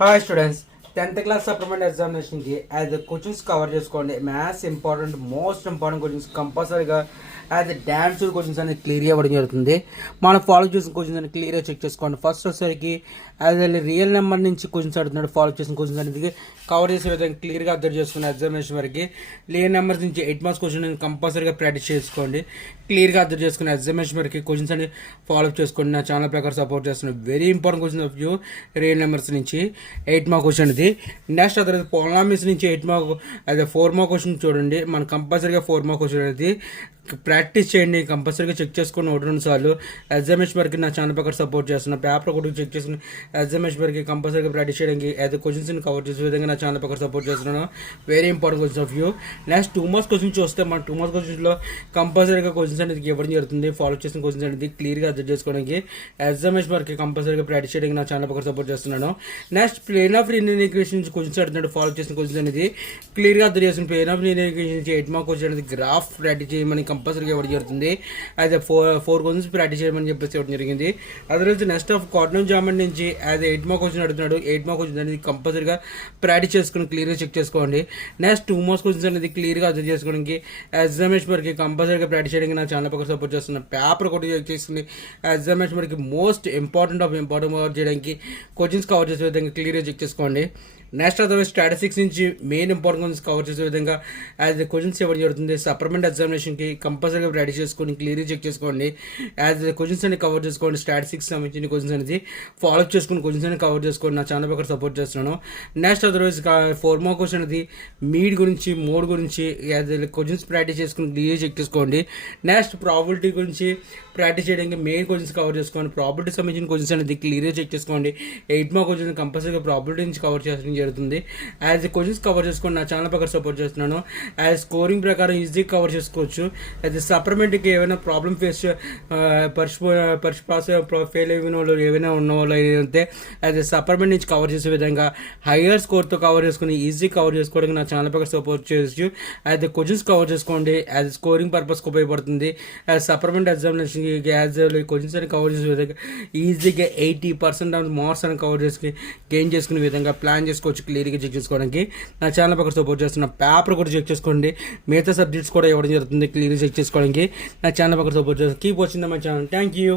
Hi students, 10th class supplement ఎగ్జామినేషన్కి as questions cover చేసుకోండి. Maths important, most important questions కంపల్సరీగా as dance questions అనేది clear అవ్వడం జరుగుతుంది. మనం ఫాలో చేసిన క్వశ్చన్స్ అనేది క్లియర్గా చెక్ చేసుకోండి. ఫస్ట్ వచ్చేసరికి యాజ్ రియల్ నెంబర్ నుంచి క్వశ్చన్స్ అడుగుతున్నాడు. ఫాలో చేసిన క్వశ్చన్స్ అనేది కవర్ చేసే విధంగా క్లియర్గా అబ్జర్వ్ చేసుకుని ఎగ్జామినేషన్ వరకు రియల్ నెంబర్స్ నుంచి 8 మార్క్స్ క్వశ్చన్ కంపల్సరీగా ప్రాక్టీస్ చేసుకోండి. క్లియర్గా అబ్జర్వ్ చేసుకుని ఎగ్జామినేషన్ వరకు క్వశ్చన్స్ అనేది ఫాలో చేసుకోండి. నా ఛానల్ ప్రకారం సపోర్ట్ చేస్తున్నాను. Very important question of view real numbers నుంచి 8 మార్క్ క్వశ్చన్ ఇది. నెక్స్ట్ అదే పాలినామిల్స్ నుంచి 8 మార్క్ అదే 4 మార్క్ క్వశ్చన్ చూడండి. మనం కంపల్సరీగా 4 మార్క్ క్వశ్చన్ అనేది ప్రాక్టీస్ చేయండి. కంపల్సరీగా చెక్ చేసుకుని 1-2 సార్లు ఎగ్జామినేషన్ వరకు నా ఛానల్ ప్రకారం సపోర్ట్ చేస్తున్నాను. పేపర్ కూడా చెక్ చేసుకుని ఎగ్జామినేషన్ వరకు కంపల్సరీగా ప్రాక్టీస్ చేయడానికి యాజ్ క్వశ్చన్స్ని కవర్ చేసే విధంగా నా ఛానల్ ప్రకారం సపోర్ట్ చేస్తున్నాను. Very important question of view. Next 2 marks question చూస్తే మన 2 మార్క్స్ క్వశ్చన్లో కంపల్సరీగా క్వశ్చన్స్ అనేది ఇవ్వడం జరుగుతుంది. ఫాలో చేసిన క్వశ్చన్స్ అనేది క్లియర్గా అబ్జర్వ్ చేసుకోవడానికి ఎగ్జామినేషన్ వరకు కంపల్సరీగా ప్రాక్టీస్ చేయడానికి నా ఛానల్ ప్రకారం సపోర్ట్ చేస్తున్నాను. Next plane of linear equation నుంచి క్వశ్చన్స్ అడుగుతున్నాడు. ఫాలో చేసిన క్వశ్చన్స్ అనేది క్లియర్గా అబ్జర్వ్ చేసుకుని ప్లేన్ ఆఫ్ లీనియర్ ఈక్వేషన్ నుంచి 8 మార్క్ క్వశ్చన్ అనేది గ్రాఫ్ ప్రాక్టీస్ చేయమని కంపల్సరీగా ఇవ్వడం జరుగుతుంది. అయితే 4 క్వశ్చన్స్ ప్రాక్టీస్ చేయమని చెప్పేసి ఇవ్వడం జరిగింది. అదే నెక్స్ట్ ఆఫ్ కాటన్ జామెంట్ నుంచి యాజ్ 8 మార్క్ క్వశ్చన్ అడుగుతున్నాడు. 8 మార్క్ క్వశ్చన్ అనేది కంపల్సరీగా ప్రాక్టీస్ చేసుకుని క్లియర్గా చెక్ చేసుకోండి. నెక్స్ట్ 2 మార్క్స్ క్వశ్చన్స్ అనేది క్లియర్గా అబ్జర్వ్ చేసుకోవడానికి ఎగ్జామినేషన్ వరకు కంపల్సరీగా ప్రాక్టీస్ చేయడానికి నా ఛానల్ పక్కన సపోర్ట్ చేస్తున్నాను. పేపర్ కూడా చెక్ చేసుకుని ఎగ్జామినేషన్ వరకు మోస్ట్ ఇంపార్టెంట్ కవర్ చేయడానికి క్వశ్చన్స్ కవర్ చేసే విధంగా క్లియర్గా చెక్ చేసుకోండి. నెక్స్ట్ అదే స్టాటిస్టిక్స్ నుంచి మెయిన్ ఇంపార్టెంట్ కవర్ చేసే విధంగా యాజ్ క్వశ్చన్స్ ఇవ్వడం జరుగుతుంది. సప్లిమెంట్ ఎగ్జామినేషన్కి కంపల్సరీగా ప్రాక్టీస్ చేసుకొని క్లియర్గా చెక్ చేసుకోండి. యాజ్ క్వశ్చన్స్ అనేది కవర్ చేసుకోండి. స్టాటిస్టిక్స్ సంబంధించిన క్వశ్చన్స్ అనేది ఫాలో చేసుకుని క్వశ్చన్స్ అనేది కవర్ చేసుకోండి. నా ఛానల్ పక్కన సపోర్ట్ చేస్తున్నాను. నెక్స్ట్ అదర్వైజ్ 4 మార్క్ క్వశ్చన్ అనేది మీడ్ గురించి మోడ్ గురించి యాజ్ క్వశ్చన్స్ ప్రాక్టీస్ చేసుకుని క్లియర్ చెక్ చేసుకోండి. నెక్స్ట్ ప్రాబిలిటీ గురించి ప్రాక్టీస్ చేయడానికి మెయిన్ క్వశ్చన్స్ కవర్ చేసుకోండి. ప్రాబిలిటీ సంబంధించిన క్వశ్చన్స్ అనేది క్లియర్గా చెక్ చేసుకోండి. 8 మార్క్ క్వశ్చన్ కంపల్సరీగా ప్రాబిలిటీ నుంచి కవర్ చేయడం జరుగుతుంది. యాజ్ క్వశ్చన్స్ కవర్ చేసుకొని నా ఛానల్ ప్రకారం సపోర్ట్ చేస్తున్నాను. యాజ్ స్కోరింగ్ ప్రకారం ఈజీ కవర్ చేసుకోవచ్చు. అయితే సప్లిమెంట్కి ఏమైనా ప్రాబ్లమ్ ఫేస్ ఫెయిల్ అయిన వాళ్ళు ఏమైనా ఉన్న వాళ్ళు అయితే యాజ్ సప్లిమెంట్ నుంచి కవర్ చేసే విధంగా హయ్యర్ స్కోర్తో కవర్ చేసుకుని ఈజీ కవర్ చేసుకోవడానికి నా ఛానల్ ప్రకారం సపోర్ట్ చేయొచ్చు. అయితే క్వశ్చన్స్ కవర్ చేసుకోండి. యాజ్ స్కోరింగ్ పర్పస్కి ఉపయోగపడుతుంది. As supplement examination as questions అని కవర్ చేసే విధంగా ఈజీగా 80% ఆఫ్ మార్క్స్ అని కవర్ చేసుకుని గెయిన్ చేసుకునే విధంగా ప్లాన్ చేసుకోవచ్చు. క్లియర్గా చెక్ చేసుకోవడానికి నా ఛానల్ పక్కన సపోర్ట్ చేస్తున్న. పేపర్ కూడా చెక్ చేసుకోండి. మిగతా సబ్జెక్ట్స్ కూడా ఇవ్వడం జరుగుతుంది. క్లియర్గా చెక్ చేసుకోవడానికి నా ఛానల్ పక్కన సపోర్ట్ చేస్తాను. Keep watching my channel. Thank you.